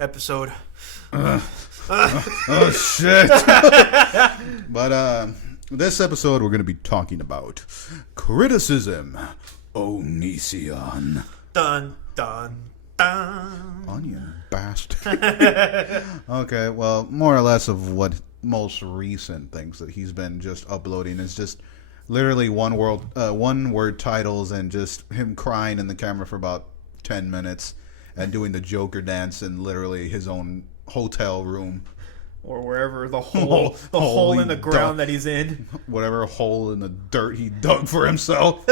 episode. Oh shit! But this episode we're gonna be talking about criticism. Onision. Dun dun dun. Onion bastard. Okay, well, more or less of what most recent things that he's been just uploading is just literally one word titles and just him crying in the camera for about 10 minutes and doing the Joker dance in literally his own hotel room Or wherever the hole in the ground that he's in. Whatever hole in the dirt he dug for himself.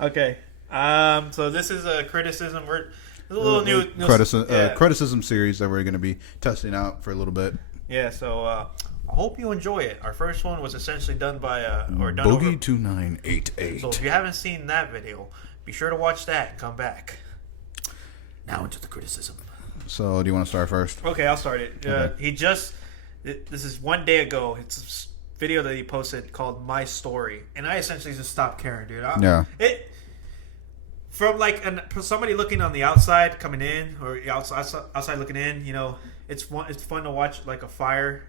Okay. So this is a criticism. We're a little new criticism series that we're going to be testing out for a little bit. Yeah. So I hope you enjoy it. Our first one was essentially done by Boogie 2988. So if you haven't seen that video, be sure to watch that and come back. Now into the criticism. So do you want to start first? Okay, I'll start it. Okay. This is 1 day ago. It's a video that he posted called My Story, and I essentially just stopped caring, dude. From somebody looking on the outside coming in, or outside looking in, you know, it's fun to watch like a fire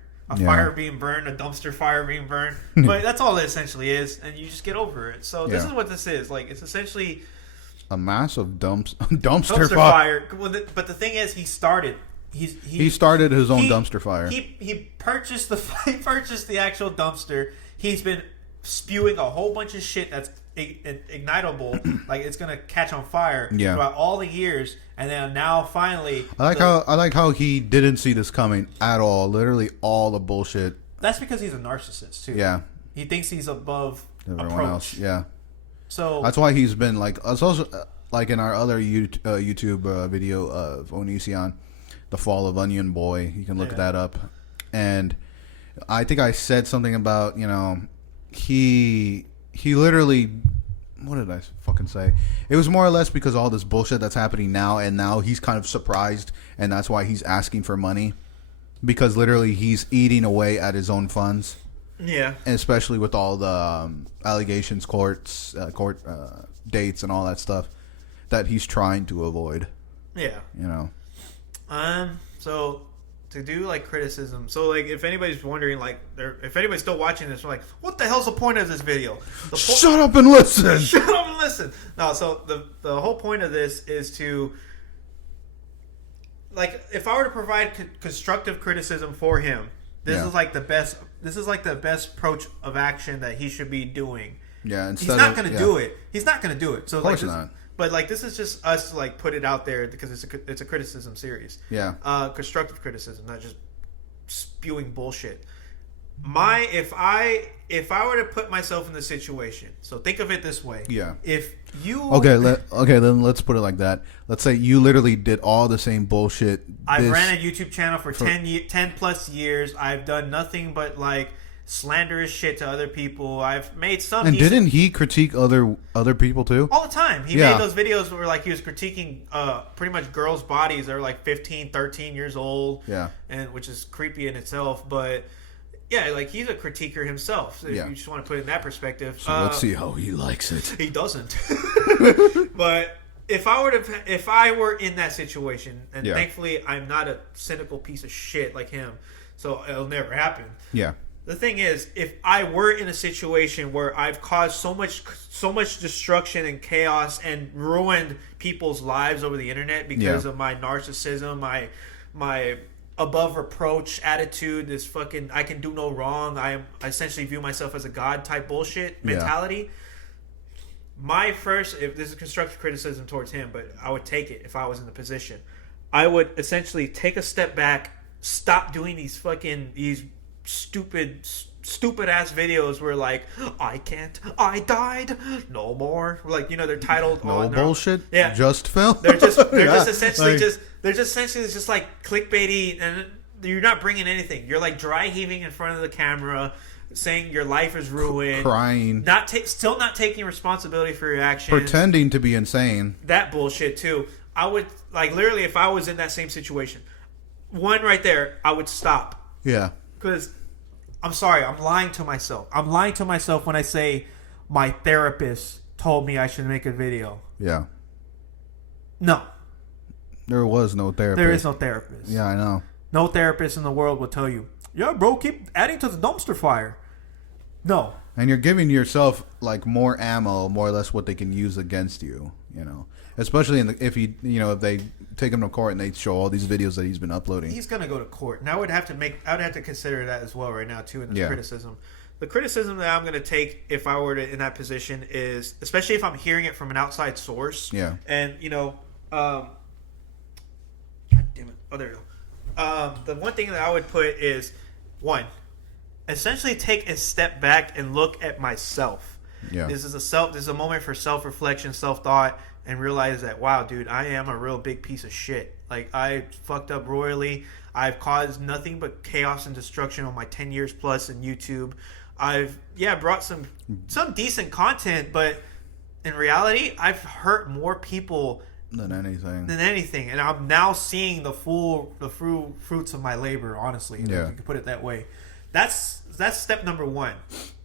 being burned, a dumpster fire being burned, but that's all it essentially is, and you just get over it. So this is what this is. Like, it's essentially a massive dumpster fire. Well, but the thing is, he started his own dumpster fire. He purchased the actual dumpster. He's been spewing a whole bunch of shit that's ignitable, like it's gonna catch on fire throughout all the years, and then now finally, I like how he didn't see this coming at all. Literally all the bullshit. That's because he's a narcissist too. Yeah, he thinks he's above everyone else. Yeah, so that's why he's been like, also like in our other YouTube video of Onision, the Fall of Onion Boy. You can look that up, and I think I said something about, you know, he literally, what did I fucking say? It was more or less because all this bullshit that's happening now, and now he's kind of surprised, and that's why he's asking for money, because literally he's eating away at his own funds. Yeah, and especially with all the allegations, court dates, and all that stuff that he's trying to avoid. Yeah, you know. So to do like criticism, so like if anybody's wondering, like if anybody's still watching this, we're like, what the hell's the point of this video? Shut up and listen. Shut up and listen. No, so the whole point of this is to, like, if I were to provide constructive criticism for him, this is like the best. This is like the best approach of action that he should be doing. Yeah, he's not going to do it. He's not going to do it. So of course not. But like, this is just us to like put it out there because it's a criticism series. Yeah. Constructive criticism, not just spewing bullshit. If I were to put myself in the situation, so think of it this way. Yeah. If you then let's put it like that. Let's say you literally did all the same bullshit. I ran a YouTube channel for 10 plus years. I've done nothing but like slanderous shit to other people. I've made some. And didn't he critique other people too? All the time. He made those videos where like he was critiquing pretty much girls' bodies that are like 15, 13 years old. Yeah. And which is creepy in itself, but yeah, like he's a critiquer himself. So if you just want to put it in that perspective. So let's see how he likes it. He doesn't. But if I were in that situation, and thankfully I'm not a cynical piece of shit like him, so it'll never happen. Yeah. The thing is, if I were in a situation where I've caused so much destruction and chaos and ruined people's lives over the internet because of my narcissism, my above reproach attitude, this fucking I can do no wrong, I essentially view myself as a god type bullshit mentality. If this is constructive criticism towards him, but I would take it if I was in the position. I would essentially take a step back, stop doing these stupid ass videos where like I died no more, like, you know, they're titled bullshit. Yeah, just film. They're just essentially just like clickbaity, and you're not bringing anything. You're like dry heaving in front of the camera, saying your life is ruined, crying, still not taking responsibility for your actions, pretending to be insane. That bullshit too. I would, like, literally, if I was in that same situation, one right there, I would stop. Yeah, because I'm sorry, I'm lying to myself. I'm lying to myself when I say my therapist told me I should make a video. Yeah. No. There was no therapist. There is no therapist. Yeah, I know. No therapist in the world will tell you, yeah, bro, keep adding to the dumpster fire. No. And you're giving yourself like more ammo, more or less what they can use against you, you know. Especially if they take him to court and they show all these videos that he's been uploading. He's gonna go to court. And I would have to consider that as well right now too in the criticism. The criticism that I'm gonna take if I were in that position is, especially if I'm hearing it from an outside source. Yeah. And God damn it. Oh, there you go. The one thing that I would put is, one, essentially take a step back and look at myself. Yeah. This is a moment for self-reflection, self-thought, and realize that, wow, dude, I am a real big piece of shit. Like, I fucked up royally. I've caused nothing but chaos and destruction on my 10 years plus in YouTube. I've brought some decent content, but in reality, I've hurt more people than anything, and I'm now seeing the fruits of my labor. Honestly, if you can put it that way. That's step number one.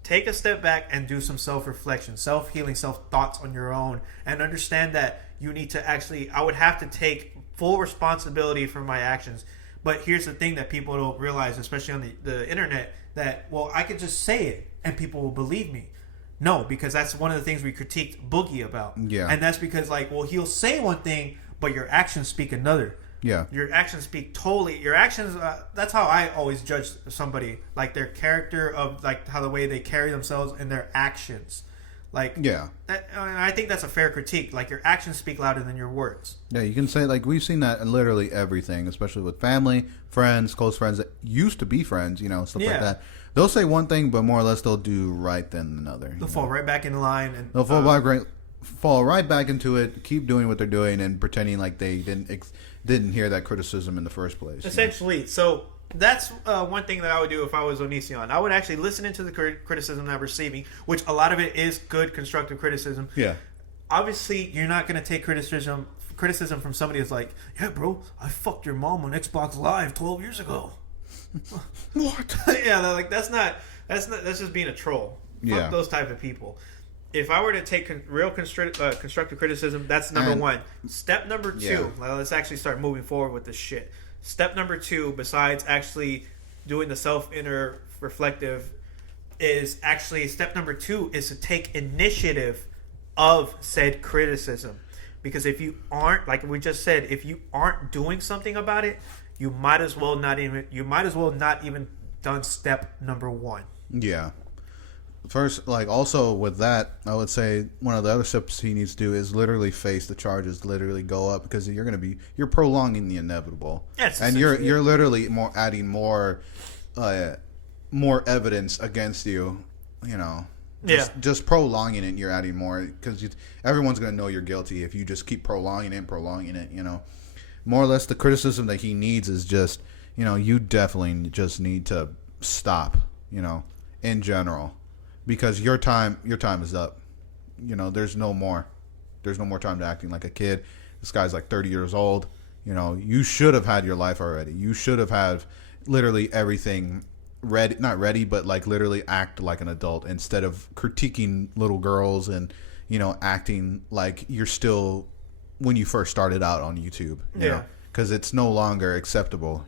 Take a step back and do some self-reflection, self-healing, self-thoughts on your own, and understand that you need to I would have to take full responsibility for my actions. But here's the thing that people don't realize, especially on the internet, that, well, I could just say it and people will believe me. No, because that's one of the things we critiqued Boogie about. Yeah. And that's because, he'll say one thing, but your actions speak another. Yeah. Your actions speak totally. Your actions, that's how I always judge somebody. Like, their character of, how the way they carry themselves and their actions. I think that's a fair critique. Like, your actions speak louder than your words. Yeah, you can say, we've seen that in literally everything, especially with family, friends, close friends that used to be friends, stuff like that. They'll say one thing, but more or less they'll do right then another. They'll fall right back in line. And they'll fall right back into it, keep doing what they're doing, and pretending like they didn't hear that criticism in the first place. Essentially. So that's one thing that I would do if I was Onision. I would actually listen into the criticism that I'm receiving, which a lot of it is good, constructive criticism. Yeah. Obviously, you're not going to take criticism from somebody who's like, yeah, bro, I fucked your mom on Xbox Live 12 years ago. What? Yeah, that's just being a troll. Fuck those type of people. If I were to take real constructive criticism, that's number one. Step number two, let's actually start moving forward with this shit. Step number two, besides actually doing the self-inner reflective, is actually step number two is to take initiative of said criticism. Because if you aren't, like we just said, if you aren't doing something about it, you might as well not even done step number one. Yeah. First, also with that, I would say one of the other steps he needs to do is literally face the charges, literally go up, because you're prolonging the inevitable. Yes, and you're literally adding more evidence against you, Just prolonging it, you're adding more, because everyone's going to know you're guilty if you just keep prolonging it, More or less, the criticism that he needs is just, you definitely just need to stop, in general. Because your time is up. There's no more time to acting like a kid. This guy's 30 years old. You should have had your life already. You should have had literally everything ready, not ready, but literally act like an adult instead of critiquing little girls and, acting like you're still when you first started out on YouTube. You know? Because it's no longer acceptable,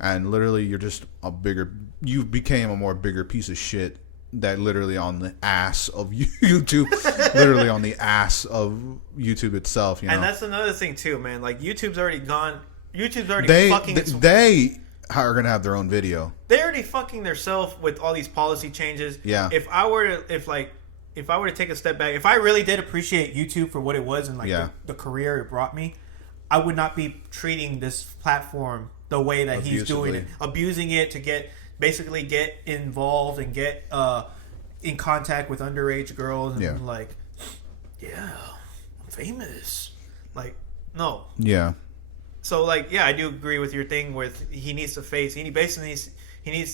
And literally you became a more bigger piece of shit that literally on the ass of YouTube, literally on the ass of YouTube itself, And that's another thing too, man. YouTube's already gone. Youtube's already they are gonna have their own video. They're already fucking themselves with all these policy changes. Yeah. If I were to take a step back, if I really did appreciate YouTube for what it was and the career it brought me, I would not be treating this platform the way that he's doing it, abusing it to get involved and get in contact with underage girls and I'm famous. No. Yeah. So I do agree with your thing with he needs to face. He basically needs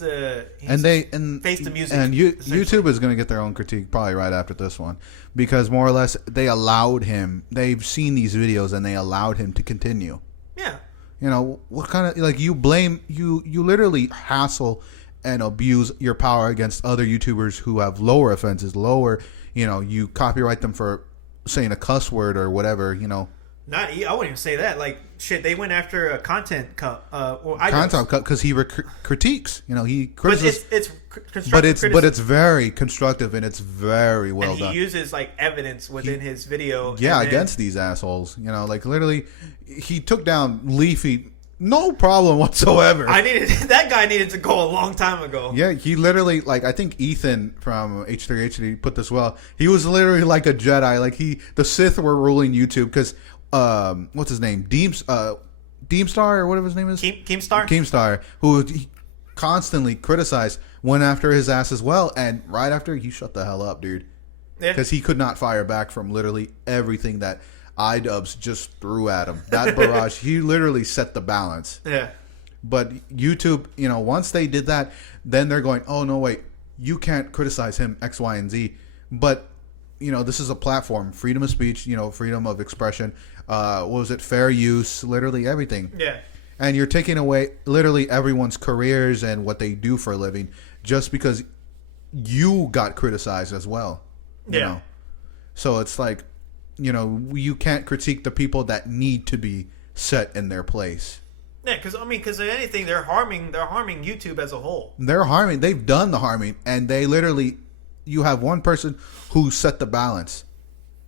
to face the music. And YouTube is going to get their own critique probably right after this one, because more or less they allowed him. They've seen these videos and they allowed him to continue. Yeah. What kind of you blame you literally hassle and abuse your power against other YouTubers who have lower offenses, you copyright them for saying a cuss word or whatever, I wouldn't even say that. Like shit, they went after a content cut. Content cut because he critiques. You know, he criticizes. It's constructive but it's very constructive and it's very well done. And he uses like evidence within his video. Yeah, against these assholes. You know, like literally, he took down Leafy. No problem whatsoever. That guy needed to go a long time ago. Yeah, he literally, like, I think Ethan from H3H3 put this well. He was literally like a Jedi. Like the Sith were ruling YouTube because what's his name? Deemstar or whatever his name is. Keemstar, who he constantly criticized, went after his ass as well, and right after he shut the hell up, dude, because he could not fire back from literally everything that iDubbbz just threw at him. That barrage, he literally set the balance. Yeah. But YouTube, you know, once they did that, then they're going, oh, no, wait, you can't criticize him, X, Y, and Z. But, you know, this is a platform. Freedom of speech, you know, freedom of expression. What was it? Fair use, literally everything. Yeah. And you're taking away literally everyone's careers and what they do for a living just because you got criticized as well. You know? So it's like, you know, you can't critique the people that need to be set in their place. Yeah, because if anything, they're harming YouTube as a whole. They've done the harming, and they literally, you have one person who set the balance.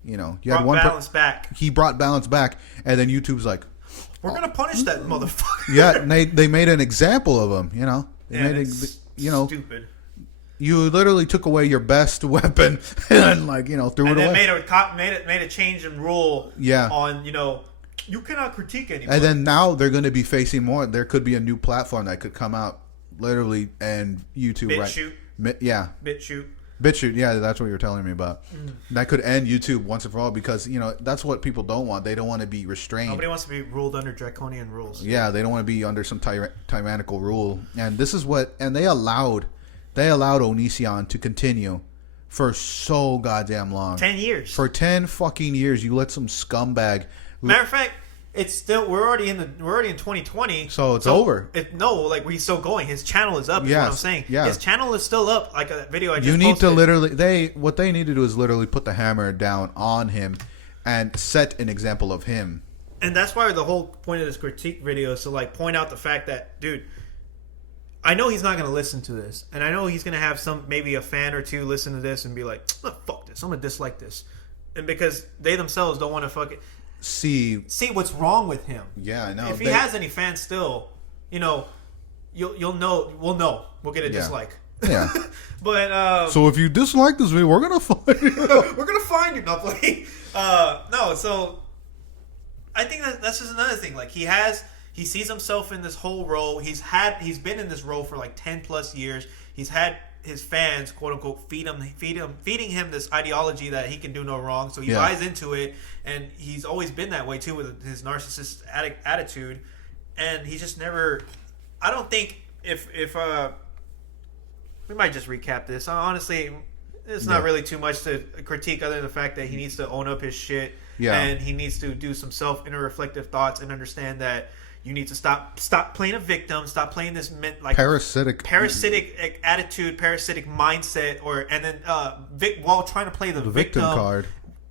You know, you had one balance back. He brought balance back, and then YouTube's like, we're gonna punish that motherfucker. Yeah, and they made an example of him. You know, stupid. You literally took away your best weapon and threw it away. And made a change in rule. Yeah. On you cannot critique anymore. And then now they're going to be facing more. There could be a new platform that could come out, literally, and YouTube BitChute. Yeah, that's what you were telling me about. That could end YouTube once and for all because that's what people don't want. They don't want to be restrained. Nobody wants to be ruled under draconian rules. Yeah, they don't want to be under some tyrannical rule. And this is what. And they allowed Onision to continue for so goddamn long. 10 years. For 10 fucking years, you let some scumbag. Matter of fact, it's still we're already in 2020. So it's over. He's still going. His channel is up. Is what I'm saying. Yeah. His channel is still up. Like a video I just posted. You need to literally what they need to do is literally put the hammer down on him and set an example of him. And that's why the whole point of this critique video is to point out the fact that, dude, I know he's not going to listen to this. And I know he's going to have maybe a fan or two listen to this and be like, oh, fuck this. I'm going to dislike this. And because they themselves don't want to fucking see what's wrong with him. Yeah, I know. If he has any fans still, you'll know. We'll know. We'll get a dislike. Yeah. But so if you dislike this video, we're going to find you. We're going to find you, no, so I think that's just another thing. He sees himself in this whole role. He's been in this role for 10 plus years. He's had his fans, quote unquote, feeding him this ideology that he can do no wrong. So he buys into it, and he's always been that way too with his narcissist attitude. And he just never. I don't think if we might just recap this. Honestly, it's not really too much to critique other than the fact that he needs to own up his shit. Yeah. And he needs to do some inner-reflective thoughts and understand that you need to stop playing a victim, stop playing this parasitic attitude, parasitic mindset, while trying to play the victim card,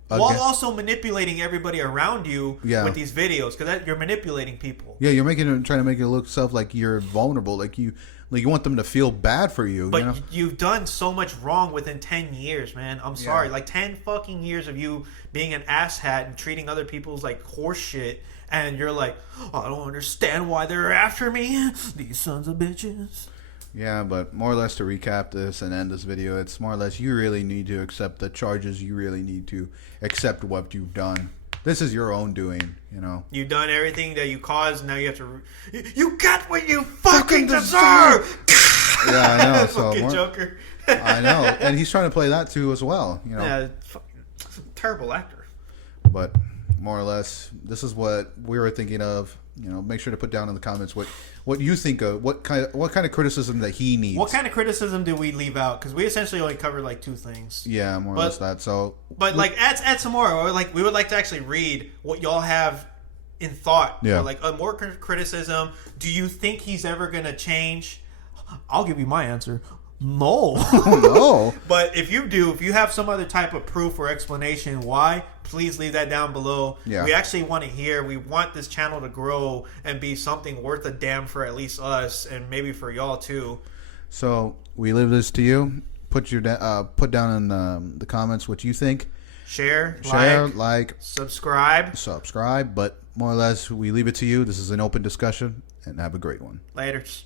while also manipulating everybody around you with these videos, because you're manipulating people. Yeah, you're trying to make it look like you're vulnerable, like you want them to feel bad for you. But you've done so much wrong within 10 years, man. I'm sorry, 10 fucking years of you being an asshat and treating other people's like horse shit. And you're like, I don't understand why they're after me. These sons of bitches. Yeah, but more or less to recap this and end this video, it's more or less you really need to accept the charges. You really need to accept what you've done. This is your own doing, You've done everything that you caused. Now you have to... You got what you fucking deserve! Yeah, I know. Fucking Joker. I know. And he's trying to play that too as well, Yeah, terrible actor. But... more or less, this is what we were thinking of. Make sure to put down in the comments what you think of what kind of criticism that he needs. What kind of criticism do we leave out? Because we essentially only covered 2 things. Yeah, more or less that. So, but add some more. Or we would like to actually read what y'all have in thought. Yeah, or more criticism. Do you think he's ever gonna change? I'll give you my answer. No. No. But if you have some other type of proof or explanation why, please leave that down below. Yeah. We actually want to hear. We want this channel to grow and be something worth a damn for at least us and maybe for y'all too. So we leave this to you. Put down in the comments what you think. Share, like, subscribe. But more or less, we leave it to you. This is an open discussion, and have a great one. Laters.